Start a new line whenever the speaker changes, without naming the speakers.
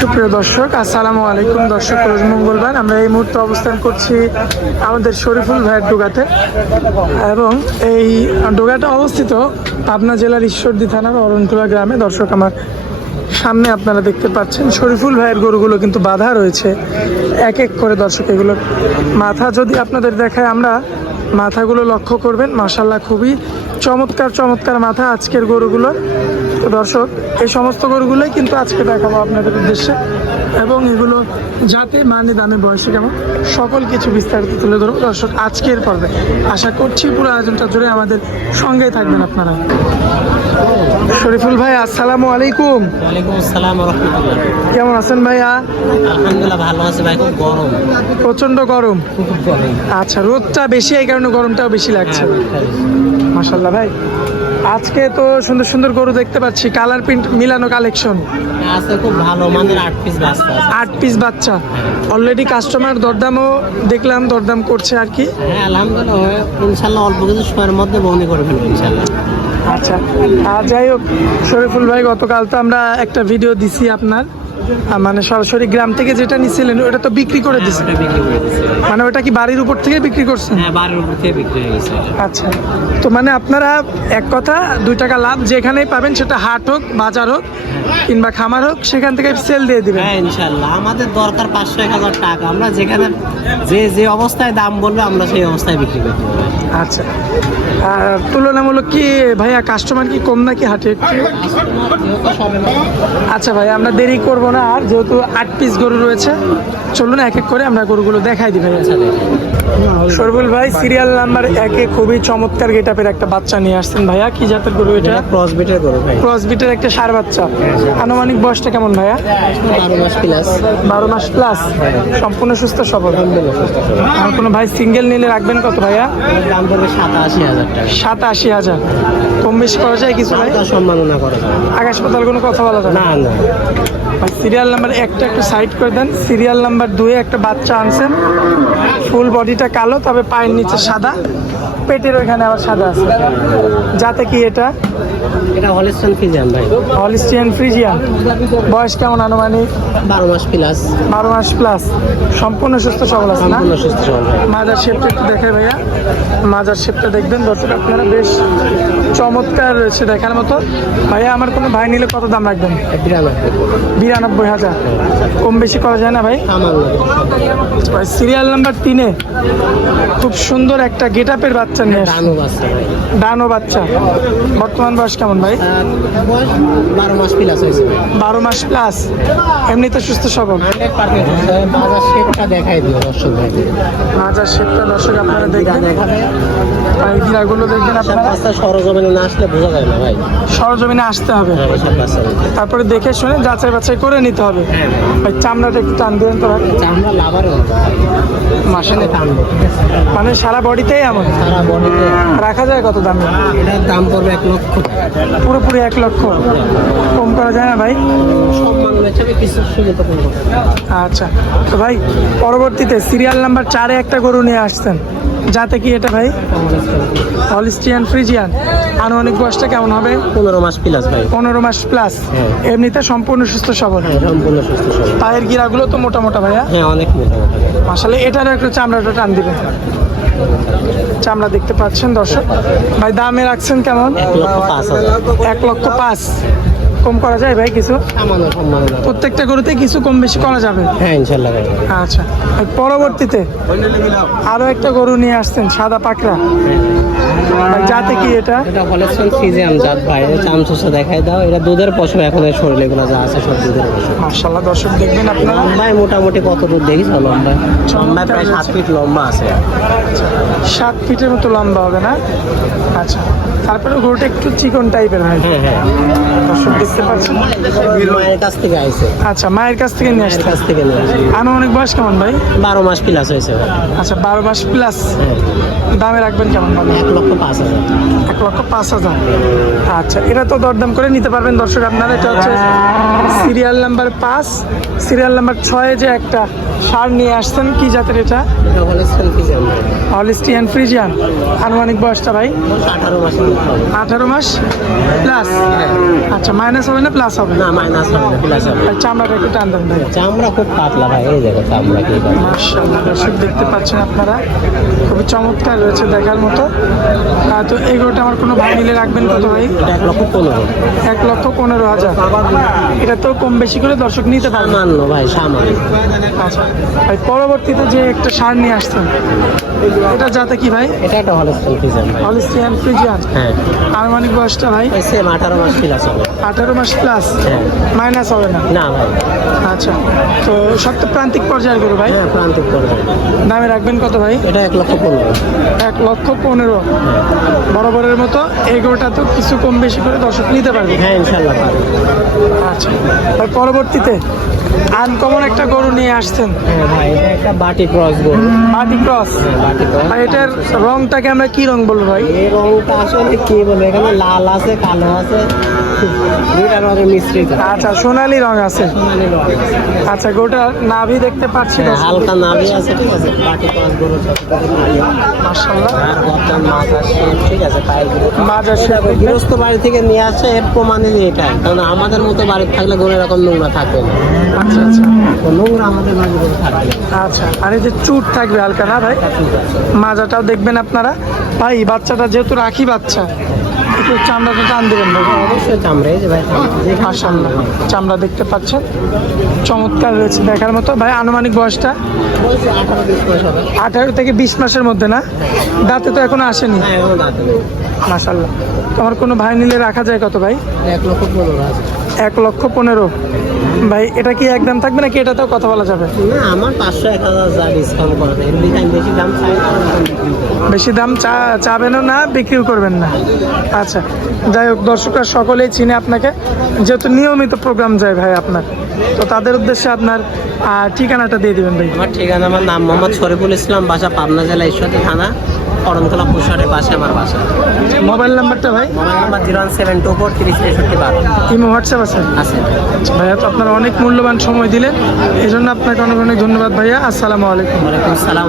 সুপ্রিয় দর্শক, আসসালামু আলাইকুম দর্শক মঙ্গলবার। আমরা এই মুহূর্তে অবস্থান করছি আমাদের শরীফুল ভাইয়ের ডোগাতে এবং এই ডোগাটা অবস্থিত পাবনা জেলার ঈশ্বরদী থানার অরণকুলা গ্রামে। দর্শক, আমার সামনে আপনারা দেখতে পাচ্ছেন, শরীফুল ভাইয়ের গরুগুলো কিন্তু বাধা রয়েছে। এক এক করে দর্শক, এগুলো মাথা যদি আপনাদের দেখায় আমরা, মাথাগুলো লক্ষ্য করবেন। মাসাল্লাহ খুবই চমৎকার চমৎকার মাথা আজকের গরুগুলোর। তো দর্শক এই সমস্ত গরুগুলোই কিন্তু আজকে দেখাবো আপনাদের উদ্দেশ্যে। এবং এগুলো যাতে মানে দামে বয়সে কেমন সকল কিছু বিস্তারিত তুলে ধরবো। দর্শক আজকের পর্বে আশা করছি পুরো আয়োজনটা জুড়ে আমাদের সঙ্গেই থাকবেন আপনারা। শরীফুল ভাই আসসালামু আলাইকুম।
ওয়ালাইকুম আসসালাম রহমতুল্লাহ।
কেমন আছেন ভাইয়া?
আলহামদুলিল্লাহ ভালো আছে ভাই খুব গরম।
প্রচণ্ড গরম।
গরম।
আচ্ছা রোদটা বেশি এই কারণে গরমটাও বেশি লাগছে। মাসাল্লাহ ভাই। আজকে তো সুন্দর সুন্দর গরু দেখতে পাচ্ছি। কালার প্রিন্ট মিলানো কালেকশন
আজকে খুব ভালো মানের আট পিস বাচ্চা
আট পিস বাচ্চা। অলরেডি কাস্টমার দরদামও দেখলাম দরদাম করছে আর কি।
হ্যাঁ আলহামদুলিল্লাহ ইনশাআল্লাহ অল্প কিছু সময়ের মধ্যে বন্দি করে ফেলব ইনশাআল্লাহ
আচ্ছা আর যাই হোক শরীফুল ভাই গতকাল তো আমরা একটা ভিডিও দিছি আপনার। মানে সরাসরি গ্রাম থেকে যেটা নিছিলেন ওটা তো বিক্রি করে দিছে।
বিক্রি করে
মানে ওটা কি বাড়ির উপর থেকে বিক্রি করছেন?
হ্যাঁ বারোর উপর থেকে বিক্রি হয়ে গেছে
আচ্ছা। তো মানে আপনারা এক কথা দুই টাকা লাভ যেখানেই পাবেন সেটা হাট হোক বাজার হোক কিংবা খামার হোক সেখান থেকে সেল দিয়ে দিবেন।
হ্যাঁ ইনশাল্লাহ আমাদের দরকার পাঁচশো এক হাজার টাকা। আমরা যেখানে যে যে অবস্থায় দাম বলবে আমরা সেই অবস্থায় বিক্রি করতে পারব।
আচ্ছা। তুলনামূলক কি ভাইয়া কাস্টমার কি কম নাকি হাটে একটু? আচ্ছা ভাই আমরা দেরি করব না আর যেহেতু আট পিস গরু রয়েছে চলুন এক এক করে আমরা গরুগুলো দেখাই দিই ভাইয়া। সরবুল ভাই সিরিয়াল নাম্বার একে খুবই চমৎকার গেটাপের একটা বাচ্চা নিয়ে আসছেন ভাইয়া। কি জাতের গরু এটা?
ক্রস বিটের করো ভাই।
ক্রস বিটের একটা সার বাচ্চা। আনুমানিক বয়সটা কেমন ভাইয়া?
বারো মাস প্লাস
বারো মাস প্লাস সম্পূর্ণ সুস্থ সবল। আর কোনো ভাই সিঙ্গেল নিলে রাখবেন কত ভাইয়া?
দাম পড়বে সাতাশি হাজার টাকা
সাত আশি হাজার। কম বেশি করা যায় কিছু
নাই? সম্মাননা করা
আকাশ পাতাল কোনো কথা বলা যায় না?
না না।
সিরিয়াল নাম্বার একটা একটু সাইড করে দেন। সিরিয়াল নাম্বার দুয়ে একটা বাচ্চা আনছেন। ফুল বডিটা কালো তবে পায়ের নিচে সাদা। পেটের ওইখানে আবার সাদা আছে। যাতে কি এটা?
এটা হলিস্টান ফিজিয়ান ভাই।
Holstein Friesian. বয়স কেমন আনুমানিক?
বারো মাস প্লাস
বারো মাস প্লাস সম্পূর্ণ সুস্থ সবল আছে না?
সুস্থ সবল।
মাজার শেপটা একটু দেখে ভাইয়া। মাজার শেপটা দেখবেন দর্শক আপনারা বেশ চমৎকার রয়েছে দেখার মতো। ভাইয়া আমার কোনো ভাই নিলে কত দাম রাখবেন?
বিরানব্বই।
হাজার। কম বেশি করা যায় না ভাই? সিরিয়াল নাম্বার তিনে। খুব সুন্দর একটা গেট আপের বাচ্চা নিয়ে আসছে
দানও বাচ্চা ভাই।
ডানো বাচ্চা। বর্তমান বয়স কেমন ভাই?
বয়স বারো মাস প্লাস হয়েছে।
বারো মাস প্লাস এমনিতে সুস্থ সবল।
শেপটা দেখাই দিও দর্শক ভাই
মাজার শেপটা দর্শক আপনারা দেখবেন
দেখাবে।
পায়গিরাগুলো দেখবেন আপনারা?
রাস্তা সরজমিনে না আসলে বোঝা যায় না ভাই।
সরজমিনে আসতে হবে।
হ্যাঁ
তারপরে দেখে শুনে যাচাই বাছাই করে নিতে হবে।
হ্যাঁ
ভাই। চামড়াটা একটু টান দিবেন তো ভাই।
চামড়া লাভারও
মাসে
টানবো
মানে সারা বডিতেই এমন।
সারা বডিতে
রাখা যায় কত দামে?
এটার দাম পড়বে এক লক্ষ
পুরোপুরি এক লক্ষ? কম করা যায় না ভাই? আচ্ছা তো ভাই পরবর্তীতে সিরিয়াল নাম্বার চারে একটা গরু নিয়ে আসছেন। যাতে কি এটা ভাই? হলিস্টিয়ান ফ্রিজিয়ান আনুমানিক বয়সটা কেমন হবে?
পনেরো মাস প্লাস ভাই।
পনেরো মাস প্লাস
হ্যাঁ।
এমনিতে সম্পূর্ণ সুস্থ সবল?
হ্যাঁ সম্পূর্ণ সুস্থ সবল।
পায়ের গিরাগুলো তো মোটা মোটা ভাইয়া?
হ্যাঁ অনেক মোটা মোটা।
আসলে এটারও একটু চামড়াটা টান দিবেন। চামড়া দেখতে পাচ্ছেন দর্শক। ভাই দামে রাখছেন কেমন?
এক লক্ষ পাঁচ
কম করা যায় ভাই কিছু? প্রত্যেকটা গরুতে কিছু কম বেশি করা যাবে?
হ্যাঁ ইনশাল্লাহ
আচ্ছা পরবর্তীতে আরও একটা গরু নিয়ে আসছেন সাদা পাকড়া। ভাই যাতে কি এটা?
এটা হলেস্টন ফিজিয়াম জাত ভাই চামচুসা দেখাই দাও। এটা দুধের পশম এখন এর শরীরে এগুলো যা আছে সব দুধের পশম।
মার্শাল্লাহ দর্শক দেখবেন আপনারা।
লম্বায় মোটামুটি কত দূর দেখিস লম্বায়? লম্বায় প্রায় সাত ফিট লম্বা আছে।
সাত ফিটের মতো লম্বা হবে না? আচ্ছা তারপরে গরুটা একটু চিকন টাইপের ভাই
হ্যাঁ হ্যাঁ।
দর্শক দেখতে পাচ্ছেন?
মায়ের কাছ থেকে আইছে।
আচ্ছা মায়ের কাছ থেকে নিয়ে আসতে
কাছ থেকে নিয়ে আসে
আনুমানিক বয়স কেমন ভাই?
বারো মাস প্লাস হয়েছে।
আচ্ছা বারো মাস প্লাস
হ্যাঁ।
দামে রাখবেন কেমন ভালো?
লক্ষ পাঁচ হাজার।
এক লক্ষ পাঁচ হাজার। আচ্ছা এটা তো দরদাম করে নিতে পারবেন দর্শক আপনারা। এটা হচ্ছে সিরিয়াল নাম্বার পাঁচ সিরিয়াল নাম্বার ছয়ে যে একটা সার নিয়ে আসছেন। কি জাতের এটা? হলিস্টিয়ান ফ্রিজিয়ান আনুমানিক বয়সটা ভাই?
আঠারো হবে।
আঠারো মাস প্লাস আচ্ছা মাইনাস হবে না প্লাস হবে?
না মাইনাস হবে না প্লাস হবে।
চামড়াটা একটু টান দেন ভাই।
চামড়া খুব পাতলা ভাই এই দেখো চামড়া কি।
দর্শক দেখতে পাচ্ছেন আপনারা। খুবই চমৎকার রয়েছে দেখার মতো। তো এই গরুটা আমার কোনো ভাই নিলে রাখবেন কত ভাই?
এক লক্ষ পনেরো
এক লক্ষ পনেরো হাজার। এটা তো কম বেশি করে দর্শক নিতে পারবে।
সামান্য ভাই সামান্য।
আচ্ছা ভাই পরবর্তীতে যে একটা সার নিয়ে আসছেন এটা যাতে কি ভাই?
এটা একটা হলে ফিজান ভাই
হলিস্টিয়ান ফ্রিজিয়ান
হ্যাঁ।
আনুমানিক বয়সটা ভাই?
সেম আঠারো মাস প্লাস হবে।
আঠারো মাস প্লাস
হ্যাঁ।
মাইনাস হবে না?
না ভাই।
আচ্ছা তো সপ্তাহ প্রান্তিক পর্যায়ের গরু ভাই?
হ্যাঁ প্রান্তিক পর্যায়ে।
দামে রাখবেন কত ভাই?
এটা এক লক্ষ পনেরো।
এক লক্ষ পনেরো। বরাবরের মতো এই গরুটা তো কিছু কম বেশি করে দর্শক নিতে পারবে।
হ্যাঁ ইনশাল্লাহ
আচ্ছা আর পরবর্তীতে আনকমন একটা গরু নিয়ে আসছেন।
হ্যাঁ ভাই এটা একটা বাটি ক্রস গরু।
ক্রস?
হ্যাঁ বাটি ক্রস।
আর এটার রংটাকে আমরা কি রং বলব ভাই?
এই রংটা আসলে কি বলব এখানে লাল আছে কালো আছে দুইটা রঙের মিশ্রিত।
আচ্ছা সোনালি রং আছে।
সোনালি রং আছে।
আচ্ছা গরুটার নাভি দেখতে পাচ্ছি
হ্যাঁ, হালকা নাভি আছে ঠিক আছে? বাটি ক্রস গরু
মার্শাল্লাহ
আর গর্দান মাথা শেপ ঠিক আছে পায়ের
মাজার শেপ
গৃহস্থ বাড়ি থেকে নিয়ে আসে এর প্রমাণই এটা। কারণ আমাদের মতো বাড়ি থাকলে গরু এরকম নোংরা থাকবে না।
আচ্ছা আচ্ছা।
নোংরা আমাদের বাড়ি থাকবে
আচ্ছা আর এই যে চুট থাকবে হালকা না ভাই? মাজাটাও দেখবেন আপনারা। ভাই বাচ্চাটা যেহেতু রাখি বাচ্চা চামড়াটা টান দেবেন ভাই।
অবশ্যই চামড়া এই যে ভাই যেখানে
চামড়া দেখতে পাচ্ছেন। চমৎকার রয়েছে দেখার মতো। ভাই আনুমানিক বয়সটা?
আঠারো
থেকে বিশ মাসের মধ্যে না? দাঁতে তো এখনও আসেনি?
হ্যাঁ।
মাশাল্লাহ তোমার কোনো ভাই নিলে রাখা যায় কত ভাই?
এক লক্ষ পনেরো আছে
এক লক্ষ পনেরো। ভাই এটা কি একদম থাকবে নাকি এটাতেও কথা বলা যাবে?
না আমার পাঁচশো এক হাজার ডিসকাউন্ট বেশি দাম চাই।
বেশি চা চাবেনও না বিক্রিও করবেন না। আচ্ছা যাই হোক দর্শকরা সকলেই চিনে আপনাকে। যেহেতু নিয়মিত প্রোগ্রাম যায় ভাই আপনার তো তাদের উদ্দেশ্যে আপনার ঠিকানাটা দিয়ে দেবেন ভাই।
আমার ঠিকানা আমার নাম মোহাম্মদ শরীফুল ইসলাম বাসা পাবনা জেলা ঈশ্বরদী থানা। করমতলা পুষারের পাশে আমার বাসা।
মোবাইল নাম্বারটা ভাই?
Mobile number zero one seven two four তিরিশ তেষট্টি বারো।
ইমো হোয়াটসঅ্যাপ আছে?
আছে।
ভাইয়া তো আপনারা অনেক মূল্যবান সময় দিলেন। এই জন্য আপনাকে অনেক অনেক ধন্যবাদ ভাইয়া। আসসালামু আলাইকুম।
ওয়ালাইকুম আসসালাম